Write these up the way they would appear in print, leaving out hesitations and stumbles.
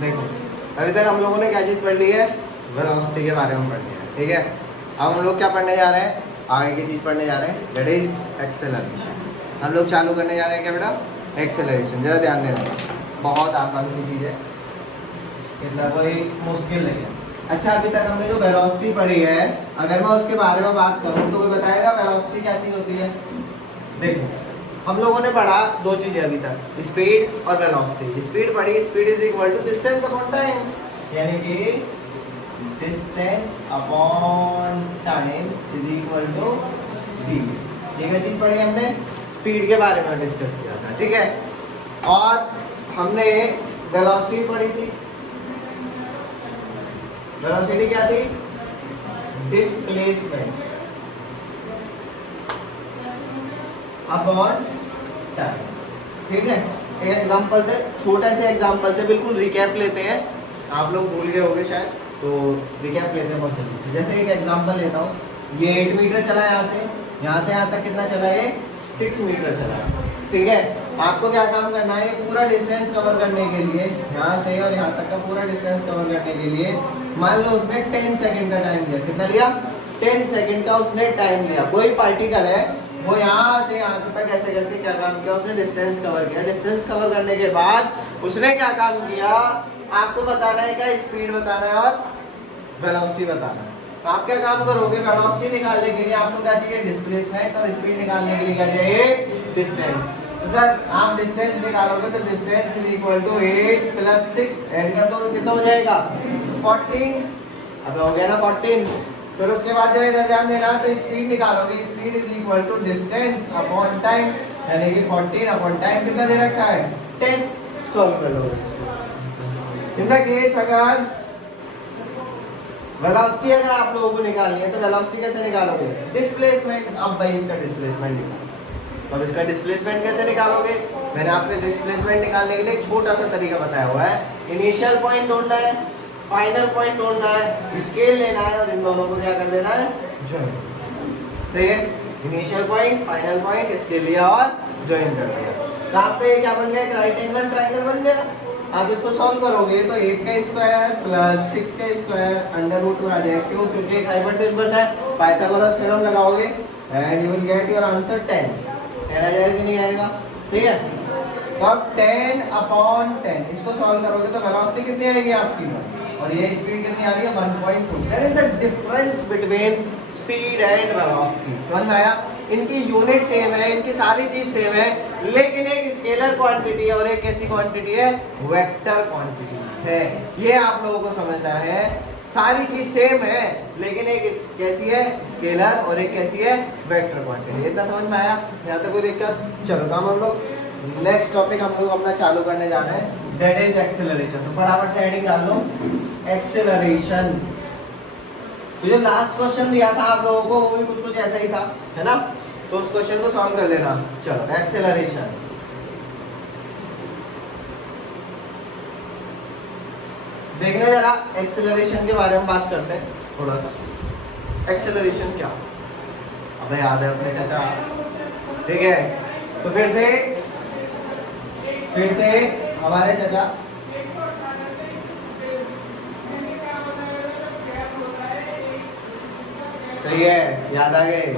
देखो अभी तक हम लोगों ने क्या चीज़ पढ़ ली है, वेलोसिटी के बारे में पढ़ लिया है, ठीक है। अब हम लोग क्या पढ़ने जा रहे हैं, आगे की चीज़ पढ़ने जा रहे हैं, दैट इज एक्सेलरेशन। हम लोग चालू करने जा रहे हैं क्या बेटा, एक्सेलरेशन। जरा ध्यान देना, बहुत आसान सी चीज़ है, इतना कोई मुश्किल नहीं है। अच्छा अभी तक हमने जो वेलोसिटी पढ़ी है, अगर मैं उसके बारे में बात करूँ तो कोई बताएगा वेलोसिटी क्या चीज़ होती है। देखो हम लोगों ने पढ़ा दो चीजें अभी तक, स्पीड और वेलोसिटी। स्पीड पढ़ी, speed is equal to distance upon time, यानी कि distance upon time is equal to speed. ये क्या चीज पढ़ी हमने, स्पीड के बारे में डिस्कस किया था, ठीक है। और हमने वेलोसिटी पढ़ी थी, वेलोसिटी क्या थी, डिस्प्लेसमेंट अपॉन टाइम, ठीक है। एक एग्जांपल से, छोटा से एग्जांपल से बिल्कुल रिकैप लेते हैं, आप लोग भूल गए होंगे शायद, तो रिकैप लेते हैं बहुत जल्दी से। जैसे एक एग्जांपल लेता हूँ, ये 8 मीटर चला है, यहाँ से यहाँ तक कितना चला है, 6 मीटर चला है, ठीक है। आपको क्या काम करना है, पूरा डिस्टेंस कवर करने के लिए, यहाँ से और यहाँ तक का पूरा डिस्टेंस कवर करने के लिए मान लो उसने 10 सेकंड का टाइम लिया। कितना लिया, 10 सेकंड का उसने टाइम लिया। कोई पार्टिकल है, वो यहाँ से यहाँ तक ऐसे करके क्या काम किया, उसने डिस्टेंस कवर किया। डिस्टेंस कवर करने के बाद उसने क्या काम किया, आपको बताना है क्या, स्पीड बताना है और वेलोसिटी बताना है। तो आप क्या काम करोगे, वेलोसिटी निकालने के लिए आपको क्या चाहिए, डिस्प्लेसमेंट, और स्पीड निकालने के लिए क्या चाहिए, डिस्टेंस। तो सर आप डिस्टेंस निकालोगे तो distance is equal to 8 + 6 add कर दो, कितना हो जाएगा 14। अब हो गया ना 14। फिर उसके बाद जरा इधर ध्यान देना, तो स्पीड निकालोगे, speed is equal to distance upon time, यानी कि 14 अपॉन टाइम कितना दे रखा है, 10। सॉल्व कर लो इसको। इन द केस अगर वेलोसिटी अगर आप लोगों को निकालनी है तो वेलोसिटी कैसे निकालोगे, डिस्प्लेसमेंट। अब भाई इसका डिस्प्लेसमेंट निकालो, अब इसका डिस्प्लेसमेंट कैसे निकालोगे, मैंने आपको डिस्प्लेसमेंट निकालने के लिए एक छोटा सा तरीका बताया हुआ है। इनिशियल पॉइंट ढूंढना है, फाइनल पॉइंट ढूंढना है, स्केल लेना है और इन दोनों को क्या कर देना है, ज्वाइन। सही है, initial point, final point, scale लिया और ज्वाइन कर दिया। तो आपका ये क्या बन गया, एक राइट एंगल ट्रायंगल बन गया। आप इसको सॉल्व करोगे तो 8 का स्क्वायर प्लस 6 का स्क्वायर अंडर रूट में आ जाएगा, क्यों, क्योंकि एक हाइपोटेन्यूज बनना है। पाइथागोरस थ्योरम लगाओगे and you will get your answer 10। 10 आ जाएगा कि नहीं आएगा, ठीक है। तो अब 10 अपॉन 10 इसको सॉल्व करोगे तो वेलोसिटी कितनी आएगी आपकी, और ये स्पीड कितनी आ रही है, 1.2। That is the difference between speed and velocity. समझ में आया, इनकी यूनिट सेम है, इनकी सारी चीज सेम है, लेकिन एक स्केलर क्वांटिटी है और एक कैसी क्वांटिटी है, वेक्टर क्वांटिटी है। ये आप लोगों को समझना है, सारी चीज सेम है लेकिन एक कैसी है, स्केलर, और एक कैसी है, वेक्टर क्वांटिटी। इतना समझ में आया, यहाँ तक कोई दिक्कत। चलो काम हम लोग नेक्स्ट टॉपिक हम लोग अपना चालू करने जा रहे हैं, दैट इज एक्सेलरेशन। तो फटाफट से हेडिंग डाल लो, एक्सेलरेशन। जो लास्ट क्वेश्चन दिया था आप लोगों को वो भी कुछ ऐसा ही था, है ना, तो उस क्वेश्चन को सॉल्व कर लेना। चलो एक्सेलरेशन, देखने जरा एक्सेलरेशन के बारे में बात करते हैं थोड़ा सा। एक्सेलरेशन क्या, अबे याद है अपने चाचा, ठीक है। तो फिर से हमारे चाचा सही है, याद आ गए।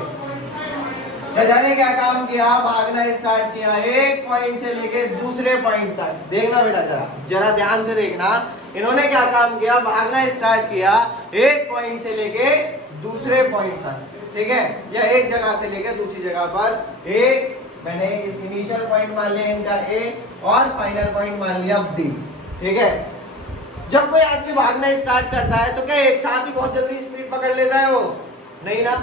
चाचा ने क्या काम किया, भागना स्टार्ट किया एक पॉइंट से लेके दूसरे पॉइंट तक। देखना बेटा, जरा ध्यान से देखना, इन्होंने क्या काम किया, भागना स्टार्ट किया एक पॉइंट से लेके दूसरे पॉइंट तक, ठीक है, या एक जगह से लेके दूसरी जगह पर। एक मैंने इनिशियल पॉइंट मान लिया इनका ए और फाइनल पॉइंट मान लिया बी, ठीक है। जब कोई आदमी भागना स्टार्ट करता है तो क्या एक साथ ही बहुत जल्दी स्पीड पकड़ लेता है, वो नहीं ना,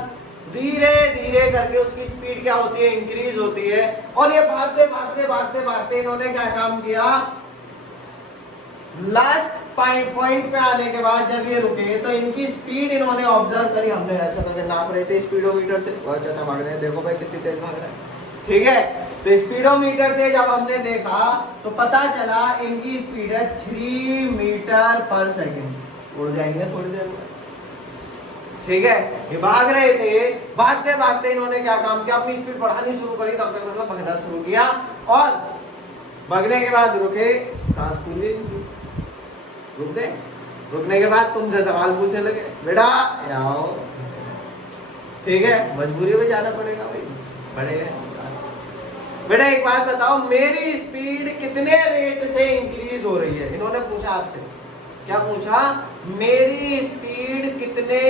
धीरे धीरे करके उसकी स्पीड क्या होती है, इंक्रीज होती है। और ये भागते भागते भागते भागते इन्होंने क्या काम किया, लास्ट पॉइंट पे आने के बाद जब ये रुके तो इनकी स्पीड इन्होंने ऑब्जर्व करी। हमने अच्छा करके नाप रहे थे स्पीडोमीटर से, अच्छा था भाग रहे हैं, देखो भाई कितनी तेज भाग रहा है, ठीक है। तो स्पीडोमीटर से जब हमने देखा तो पता चला इनकी स्पीड है 3 मीटर पर सेकंड। उड़ जाएंगे थोड़ी देर में, ठीक है। ये भाग रहे थे, भागते भागते इन्होंने क्या काम किया, अपनी स्पीड बढ़ानी शुरू करी, तब तक मतलब भागना शुरू किया और भागने के बाद रुके, सांस फूली, रुक गए। रुकने के बाद तुमसे सवाल पूछने लगे, बेटा आओ, ठीक है, मजबूरी में जाना पड़ेगा भाई, पड़ेगा। बेटा एक बात बताओ, मेरी स्पीड कितने रेट से इंक्रीज हो रही है? इन्होंने पूछा आपसे, क्या पूछा? मेरी स्पीड कितने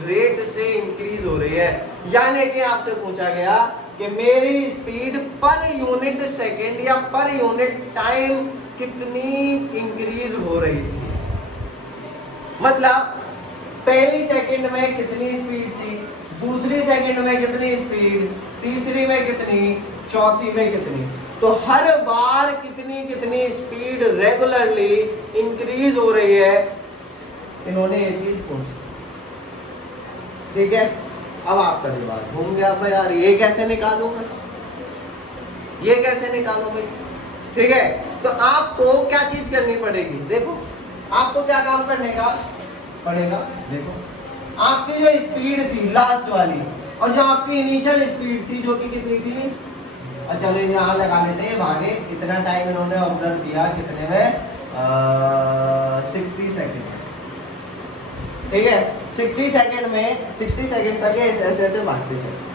रेट से इंक्रीज हो रही है। यानी कि आपसे पूछा गया कि मेरी स्पीड पर यूनिट सेकेंड या पर यूनिट टाइम कितनी इंक्रीज हो रही थी। मतलब पहली सेकंड में कितनी स्पीड थी, दूसरी सेकंड में कितनी स्पीड, तीसरी में कितनी, चौथी में कितनी। तो हर बार कितनी कितनी स्पीड रेगुलरली इंक्रीज हो रही है, इन्होंने ये चीज पूछी। ठीक है, अब आपका दिमाग घूम गया भाई, यार ये कैसे निकालूंगा, ये कैसे निकालूं भाई। ठीक है, तो आपको क्या चीज करनी पड़ेगी, देखो आपको क्या काम करने का पड़ेगा। देखो आपकी जो स्पीड थी लास्ट वाली और जो आपकी इनिशियल स्पीड थी जो कि कितनी थी, चलो यहाँ लगा लेते हैं भागे, इतना टाइम इन्होंने ऑब्जर्व किया, कितने में 60 सेकेंड। ठीक है, 60 सेकेंड में 60 सेकेंड तक ऐसे ऐसे भागते चले।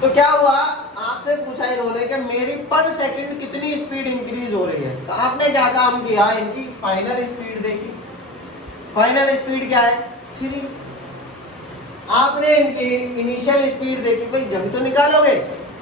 तो क्या हुआ, आपसे पूछा इन्होंने कि मेरी पर सेकंड कितनी स्पीड इंक्रीज हो रही है। तो आपने क्या काम किया, इनकी फाइनल स्पीड देखी। फाइनल स्पीड क्या है, 3। आपने इनकी इनिशियल स्पीड देखी, भाई जब तो निकालोगे,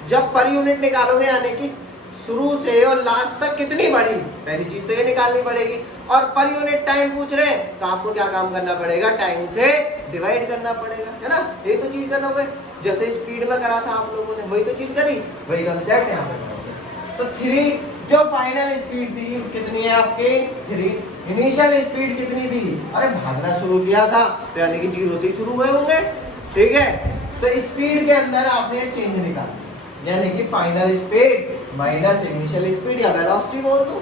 जब पर यूनिट निकालोगे यानी कि शुरू से और लास्ट तक कितनी बढ़ी, पहली चीज तो ये निकालनी पड़ेगी। और पर यूनिट टाइम पूछ रहे हैं तो आपको क्या काम करना पड़ेगा, टाइम से डिवाइड करना पड़ेगा, है ना। ये तो चीज करना होगा, जैसे स्पीड में करा था आप लोगों ने, वही तो चीज करी, वही कंसेप्ट यहाँ पे करोगे। तो 3 जो फाइनल स्पीड थी कितनी है आपकी, 3। इनिशियल स्पीड कितनी थी, अरे भागना शुरू किया था तो यानी कि 0 से शुरू हुए होंगे। ठीक है, तो स्पीड के अंदर आपने चेंज निकाला, यानी कि final speed minus initial speed या वेलोसिटी बोल दो,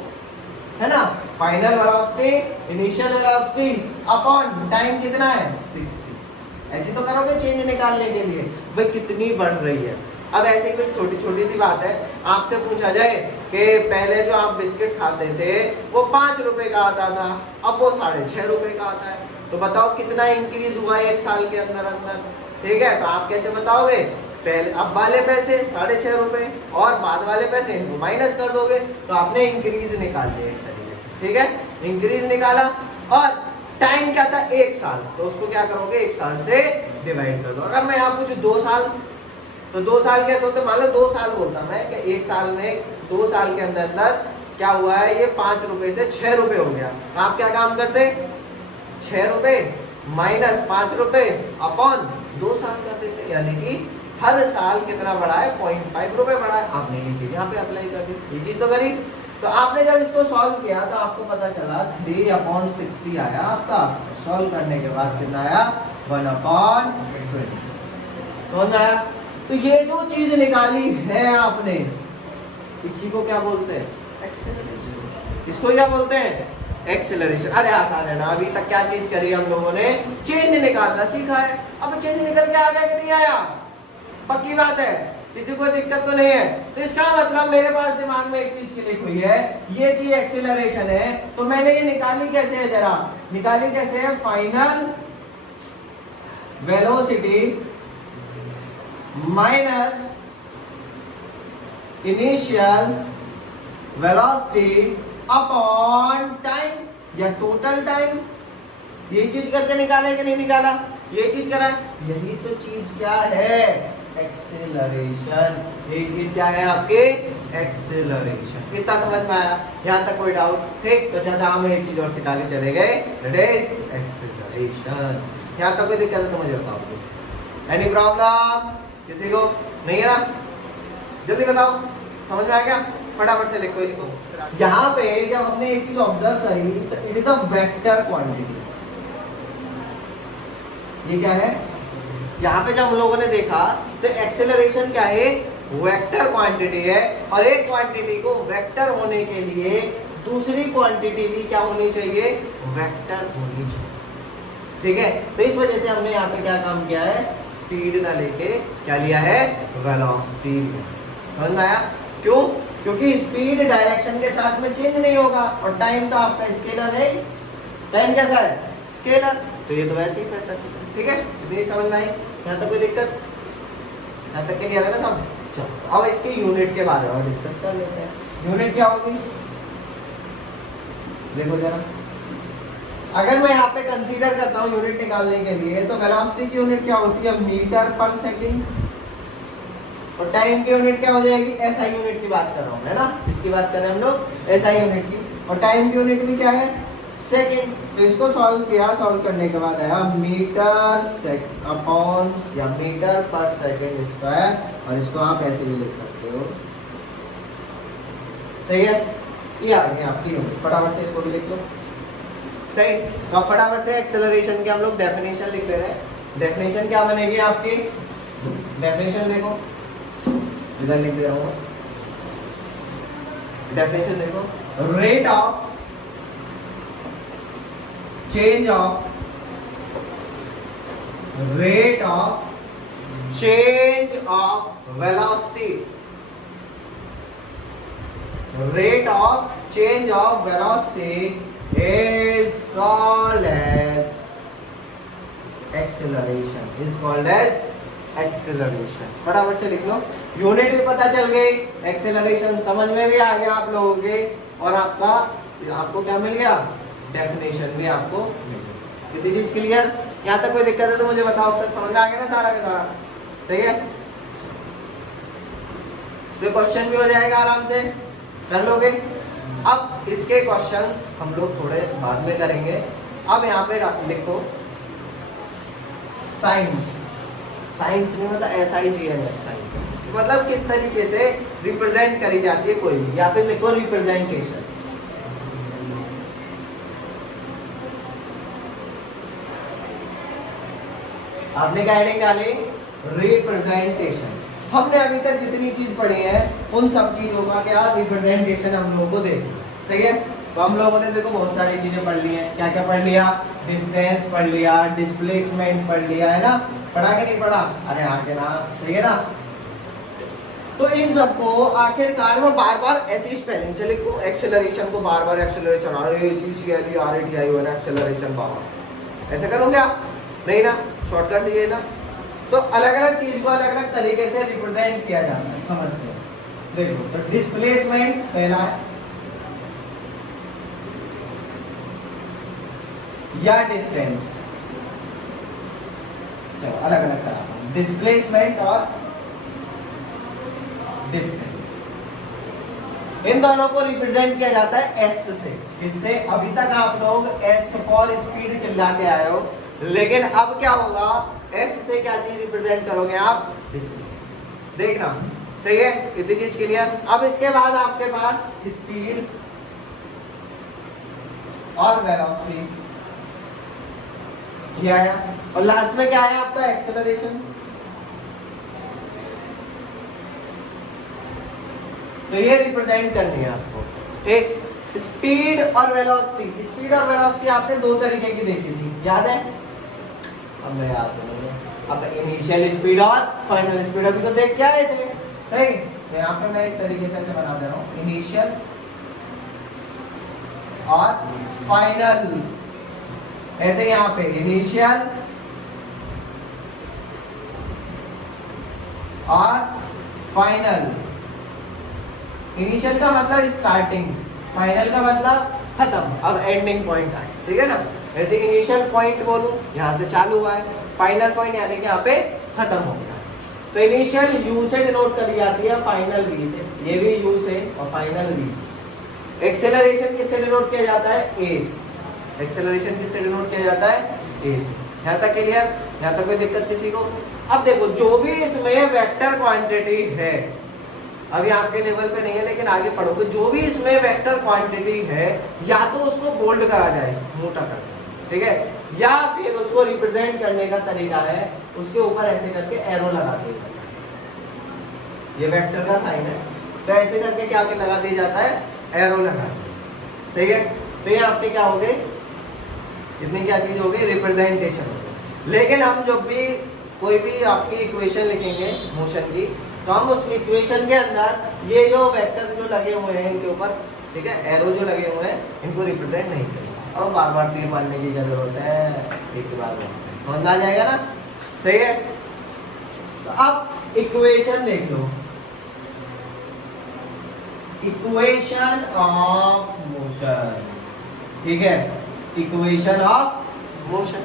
है ना। Final velocity initial velocity upon time कितना है, 60। ऐसे तो करोगे चेंज निकालने के लिए, भाई कितनी बढ़ रही है। अब ऐसे ही कोई छोटी छोटी सी बात है, आपसे पूछा जाए कि पहले जो आप बिस्किट खाते थे वो 5 रुपए का आता था, अब वो 6.5 रुपए का आता है। तो बताओ कितना इंक्रीज हुआ है 1 साल के अंदर अंदर। ठीक है, तो आप कैसे बताओगे, पहले अब वाले पैसे 6.5 रुपए और बाद वाले पैसे इनको माइनस कर दोगे, तो आपने इंक्रीज निकाल लिया एक तरीके से। ठीक है, इंक्रीज निकाला और टाइम क्या था, 1 साल, तो उसको क्या करोगे 1 साल से डिवाइड कर दो। अगर मैं यहाँ पूछूं 2 साल, तो 2 साल कैसे होते, मान लो 2 साल बोलता मैं कि 1 साल में 2 साल के अंदर अंदर क्या हुआ है, ये 5 रुपए से 6 रुपए हो गया। आप क्या काम करते, 6 रुपए माइनस 5 रुपए अपॉन 2 साल कर देते, यानी कि हर साल कितना बढ़ा है, 0.5 रुपए बढ़ा है। आपने ये चीज यहाँ पे अप्लाई कर दी, ये चीज तो करी। तो आपने जब इसको सॉल्व किया तो आपको पता चला 3/60 आया आपका। सॉल्व करने के बाद कितना आया, 1/20। समझ आया। तो ये जो चीज निकाली है आपने, इसी को क्या बोलते हैं, एक्सेलरेशन। इसको क्या बोलते हैं, एक्सेलरेशन। अरे आसान है ना, अभी तक क्या चीज करी हम लोगों ने, चेंज निकालना सीखा है। अब चेंज निकल के आ गया कि नहीं आया, पक्की बात है, किसी को दिक्कत तो नहीं है। तो इसका मतलब मेरे पास दिमाग में एक चीज क्लिक हुई है, ये थी एक्सेलरेशन है, तो मैंने ये निकाली कैसे है, जरा निकाली कैसे है, final velocity minus initial velocity upon time या टोटल टाइम। ये चीज करके निकाले कि नहीं निकाला, ये चीज करा, यही तो चीज क्या है, एक्सेलरेशन। ये चीज क्या है आपके, एक्सेलरेशन। इतना समझ में आया, यहाँ तक कोई डाउट, ठीक। तो चाचा हम एक चीज और सिखा के चले गए, दैट इज एक्सेलरेशन। यहाँ तक कोई दिक्कत है तो मुझे बताओ, एनी प्रॉब्लम किसी को नहीं है ना, जल्दी बताओ, समझ में आ गया, फटाफट से लिखो इसको। यहाँ पे जब हमने एक चीज ऑब्जर्व करी तो it is a vector quantity. ये क्या है, यहाँ पे जब हम लोगों ने देखा तो एक्सेलरेशन क्या है, वेक्टर क्वांटिटी है। और एक क्वांटिटी को वेक्टर होने के लिए दूसरी क्वांटिटी भी क्या होनी चाहिए, वेक्टर होनी चाहिए। ठीक है, तो इस वजह से हमने यहाँ पे क्या काम किया है, स्पीड ना लेके क्या लिया है, वेलोसिटी। समझ में आया, क्यों, क्योंकि स्पीड डायरेक्शन के साथ में चेंज नहीं होगा और टाइम तो आपका स्केलर है, टाइम कैसा है, स्केलर, तो ये तो वैसे ही फिर तक, ठीक है, इतनी समझ में आई, यहाँ तक कोई दिक्कत, यहाँ तक क्लियर है ना सब। चलो अब इसके यूनिट के बारे में डिस्कस कर लेते हैं। यूनिट क्या होगी, देखो जरा, अगर मैं यहाँ पे कंसीडर करता हूँ यूनिट निकालने के लिए, तो वेलोसिटी की यूनिट क्या होती है, मीटर पर सेकंड, और टाइम की यूनिट क्या हो जाएगी, एसआई यूनिट की बात कर रहा हूँ, है ना, इसकी बात कर रहे हैं हम लोग, एसआई यूनिट की, और टाइम की यूनिट भी क्या है, सेकंड। तो इसको सॉल्व किया, सॉल्व करने के बाद आया मीटर अपॉन या मीटर पर सेकंड स्क्वायर, और इसको आप ऐसे भी लिख सकते हो, सही है, ये आ गई आपकी यूनिट, फटाफट से इसको भी लिख लो, सही। तो अब फटाफट से एक्सेलरेशन के हम लोग डेफिनेशन लिख ले रहे हैं। डेफिनेशन क्या बनेगी आपकी, डेफिनेशन देखो, इधर लिख दे रहा हूँ, डेफिनेशन देखो, rate of change of velocity, rate of change of velocity is called as acceleration, is called as acceleration। फटाफट से लिख लो, यूनिट भी पता चल गई, एक्सेलरेशन समझ में भी आ गया आप लोगों के, और आपको क्या मिल गया, डेफिनेशन भी आपको मिल गई। इतनी चीज क्लियर, यहाँ तक कोई दिक्कत है तो मुझे बताओ, अब तक समझ में आ गया ना सारा का सारा, सही है। इस पे क्वेश्चन भी हो जाएगा, आराम से कर लोगे। अब इसके क्वेश्चंस हम लोग थोड़े बाद में करेंगे। अब यहाँ पे लिखो साइंस, साइंस नहीं मतलब SIGNS, साइंस मतलब किस तरीके से रिप्रेजेंट करी जाती है कोई भी, या फिर लिखो रिप्रेजेंटेशन। आपने क्या हेडिंग डाली, रिप्रेजेंटेशन। हमने अभी तक जितनी चीज पढ़ी है उन सब चीजों का क्या रिप्रेजेंटेशन हम लोगों को देखो, सही है। तो हम लोगों ने देखो बहुत सारी चीजें पढ़ ली हैं, क्या क्या पढ़ लिया, डिस्टेंस पढ़ लिया, डिस्प्लेसमेंट पढ़ लिया, है ना, पढ़ा के नहीं पढ़ा, अरे आगे ना, सही है ना। तो इन सबको आखिरकार में बार बार ऐसी स्पेलिंग से लिखो, एक्सेलरेशन को बार बार एक्सेलरेशन, ACCLERATION एक्सेलरेशन बार ऐसे करोगे आप, नहीं ना, शॉर्टकट लिए ना। तो अलग अलग चीज को अलग अलग तरीके से रिप्रेजेंट किया जाता है, समझते हैं। देखो तो डिस्प्लेसमेंट पहला है, या डिस्टेंस, चलो अलग अलग कराता हूं, डिस्प्लेसमेंट और डिस्टेंस, इन दोनों को रिप्रेजेंट किया जाता है S से। किससे, अभी तक आप लोग S फॉर स्पीड चिल्लाते आए हो, लेकिन अब क्या होगा, S से क्या चीज रिप्रेजेंट करोगे आप, डिस्प्लेसमेंट, देखना, सही है, इतनी चीज क्लियर। अब इसके बाद आपके पास स्पीड और वेलोसिटी किया है, और लास्ट में क्या है आपका, एक्सेलरेशन। तो ये रिप्रेजेंट करनी है आपको, ठीक। स्पीड और वेलोसिटी, स्पीड और वेलोसिटी आपने दो तरीके की देखी थी, याद है, अब मैं याद नहीं है। अब इनिशियल स्पीड और फाइनल स्पीड अभी तो देख के आए थे, सही। तो यहाँ पे मैं इस तरीके से बना दे रहा हूँ, इनिशियल और फाइनल, ऐसे यहाँ पे इनिशियल और फाइनल। इनिशियल का मतलब स्टार्टिंग, फाइनल का मतलब खत्म, अब एंडिंग पॉइंट आए, ठीक है ना। वैसे इनिशियल पॉइंट बोलूं, यहाँ से चालू हुआ है, फाइनल पॉइंट यानी कि यहाँ पे खत्म हो गया। तो इनिशियल U से डिनोट करी जाती है, फाइनल V से, ये भी U से और फाइनल V से। एक्सेलरेशन किससे डिनोट किया जाता है, A से। एक्सेलरेशन किससे डिनोट किया जाता है, A से। यहाँ तक क्लियर, यहाँ तक कोई दिक्कत किसी को। अब देखो जो भी इसमें वेक्टर क्वांटिटी है, अभी आपके लेवल पे नहीं है लेकिन आगे पढ़ोगे, जो भी इसमें वेक्टर क्वांटिटी है, या तो उसको बोल्ड करा जाए, मोटा कर, ठीक है, या फिर उसको रिप्रेजेंट करने का तरीका है, उसके ऊपर ऐसे करके एरो लगा दिया जाता है, ये वेक्टर का साइन है, तो ऐसे करके क्या लगा दिया जाता है, एरो लगा, सही है। तो ये आपके क्या हो गए, इतनी क्या चीज हो गई, रिप्रेजेंटेशन हो गई। लेकिन हम जब भी कोई भी आपकी इक्वेशन लिखेंगे मोशन की, तो हम उस इक्वेशन के अंदर ये जो वेक्टर जो लगे हुए हैं इनके ऊपर, ठीक है, एरो जो लगे हुए हैं, इनको रिप्रेजेंट नहीं करेंगे, अब बार बार तीर मारने की क्या जरूरत है, एक ही बार समझ में आ जाएगा ना, सही है। तो अब इक्वेशन देख लो, इक्वेशन ऑफ मोशन, ठीक है, इक्वेशन ऑफ मोशन,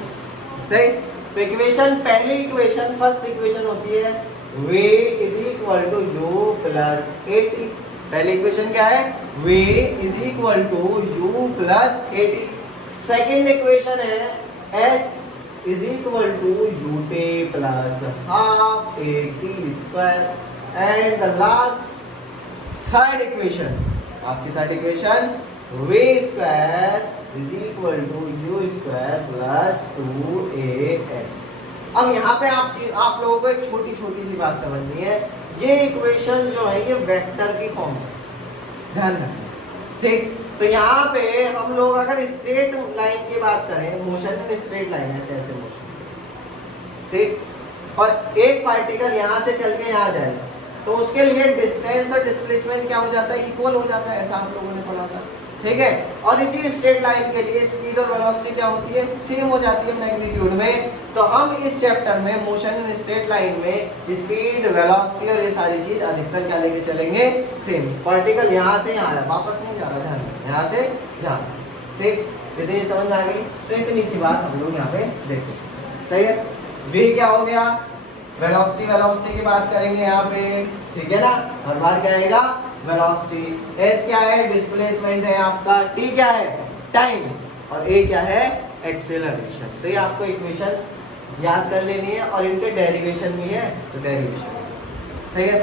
सही। तो इक्वेशन, पहली इक्वेशन, फर्स्ट इक्वेशन होती है v is equal to u plus at। पहली इक्वेशन क्या है, v is equal to u plus at। Second equation है s is equal to ut plus half at square. And the last third equation, आपकी third equation v square is equal to u square plus 2as। अब यहाँ पे आप लोगों को एक छोटी छोटी सी बात समझनी है, ये इक्वेशन जो है ये वेक्टर की फॉर्म है, ध्यान रखना, ठीक। तो यहाँ पे हम लोग अगर स्ट्रेट लाइन की बात करें, मोशन इन स्ट्रेट लाइन, ऐसे ऐसे मोशन, ठीक, और एक पार्टिकल यहाँ से चल के यहाँ जाएगा, तो उसके लिए डिस्टेंस और डिस्प्लेसमेंट क्या हो जाता है, इक्वल हो जाता है, ऐसा आप लोगों ने पढ़ा था, ठीक है। और इसी स्ट्रेट लाइन के लिए स्पीड और वेलोसिटी क्या होती है, सेम हो जाती है मैग्नीट्यूड में। तो हम इस चैप्टर में मोशन इन स्ट्रेट लाइन में स्पीड, वेलोसिटी और ये सारी चीज अधिकतर क्या लेके चलेंगे, सेम। पार्टिकल यहाँ से यहाँ है, वापस नहीं जा रहा, ध्यान, यहाँ से यहाँ, ठीक। इतनी समझ में आ गई, तो इतनी सी बात हम लोग यहाँ पे देखते, सही है। v क्या हो गया, वेलोसिटी, वेलोसिटी की बात करेंगे यहाँ पे, ठीक है ना, हर बार क्या आएगा, वेलोसिटी। s क्या है, डिस्प्लेसमेंट है आपका, t क्या है, टाइम, और a क्या है, एक्सेलरेशन। तो ये आपको इक्वेशन याद कर लेनी है, और इनके डेरिवेशन भी है, तो डेरिवेशन, सही है।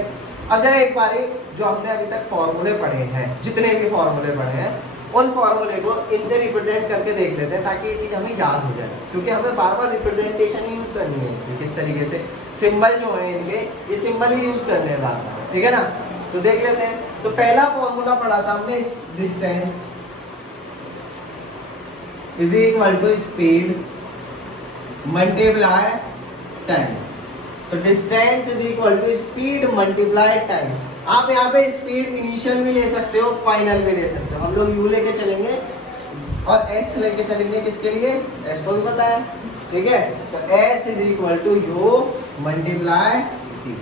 अब जरा एक बारी जो हमने अभी तक फॉर्मूले पढ़े हैं, जितने भी फॉर्मूले पढ़े हैं, उन फॉर्मूले को इनसे रिप्रेजेंट करके देख लेते हैं, ताकि ये चीज़ हमें याद हो जाए, क्योंकि हमें बार बार रिप्रेजेंटेशन ही यूज़ करनी है कि किस तरीके से सिंबल जो है इनके, ये सिंबल ही यूज़ करने हैं बार बार, ठीक है ना। तो देख लेते हैं। तो पहला फॉर्मूला पढ़ा था हमने, distance is equal to speed multiply time. तो distance is equal to speed multiply time. आप यहाँ पे स्पीड इनिशियल भी ले सकते हो, फाइनल भी ले सकते हो। हम लोग यू लेके चलेंगे और एस लेके चलेंगे, किसके लिए, एस को भी पता है, ठीक है। तो S is equal to U multiply T.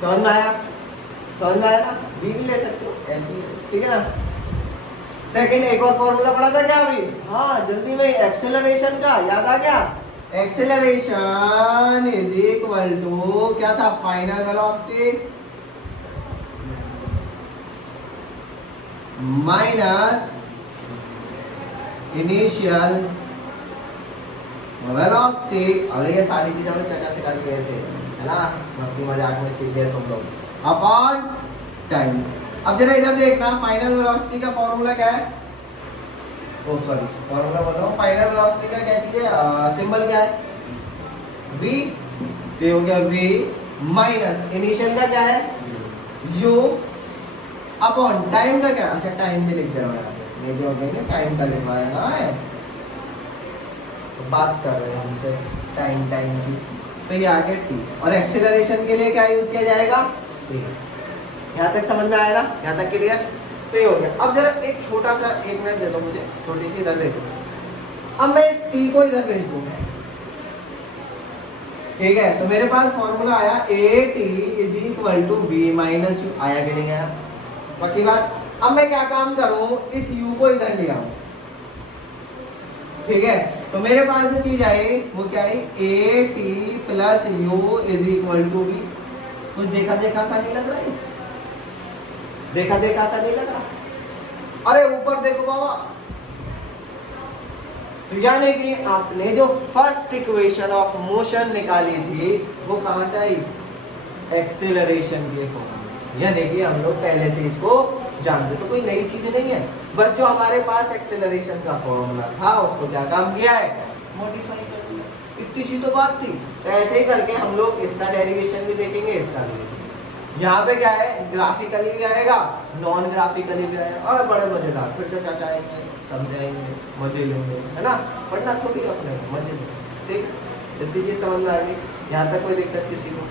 समझ में आया, समझ में आया ना। बी भी ले सकते हो, एस भी, ठीक है ना। सेकंड एक और फॉर्मूला पढ़ा था क्या अभी, हाँ जल्दी में, एक्सेलरेशन का याद आ गया। एक्सेलरेशन इज इक्वल टू क्या था, final velocity minus initial velocity. और ये सारी चीज हमें चचा सिखा के गए थे, है ना, मस्ती मजाक में सीख गए तुम लोग, अपॉन टाइम। अब जरा इधर देखना, फाइनल वेलोसिटी का फॉर्मूला क्या है, ओ सॉरी फॉर्मूला बोलो, फाइनल वेलोसिटी का क्या चीज है, सिंबल क्या है, v। तो हो गया v माइनस इनिशियल का क्या है, u, अपॉन टाइम का क्या, अच्छा टाइम भी लिख दे रहा हूँ यहाँ पे, ये जो होगा टाइम का लिखवाया ना है, तो बात कर रहे हैं हमसे टाइम टाइम की। तो ये आ गया t। और एक्सेलरेशन के लिए क्या यूज किया जाएगा, यहाँ तक समझ में आएगा, यहाँ तक क्लियर। तो ये हो गया। अब जरा एक छोटा सा, एक मिनट दे दो मुझे, छोटी सी इधर भेज दो। अब मैं इस t को इधर भेज दूंगा, ठीक है। तो मेरे पास फॉर्मूला आया at is equal to v minus U, आया कि नहीं आया, बाकी बात। अब मैं क्या काम करूं, इस u को इधर ले आऊं, ठीक है। तो मेरे पास जो चीज आई वो क्या है, at plus U is equal to v। कुछ देखा देखा सा नहीं लग रहा है, देखा देखा सा नहीं लग रहा। अरे ऊपर देखो बाबा, तो यानी कि आपने जो फर्स्ट इक्वेशन ऑफ मोशन निकाली थी वो कहां से आई, एक्सेलरेशन के फॉर्मूले से। यानी कि हम लोग पहले से इसको जानते, तो कोई नई चीज नहीं है, बस जो हमारे पास एक्सेलरेशन का फॉर्मूला था उसको क्या काम किया है, मॉडिफाई कर दिया। इतनी सी तो बात थी। तो ऐसे ही करके हम लोग इसका डेरिवेशन भी देखेंगे, इसका भी देखेंगे। यहाँ पे क्या है, ग्राफिकली भी आएगा, नॉन ग्राफिकली भी आएगा, और बड़े मजेदार। फिर से चाचा आएंगे, समझाएंगे, मजे लेंगे, है ना। पढ़ना थोड़ी अपने मजे लेंगे, ठीक है। इतनी चीज समझ में आ गई, यहाँ तक कोई दिक्कत किसी को।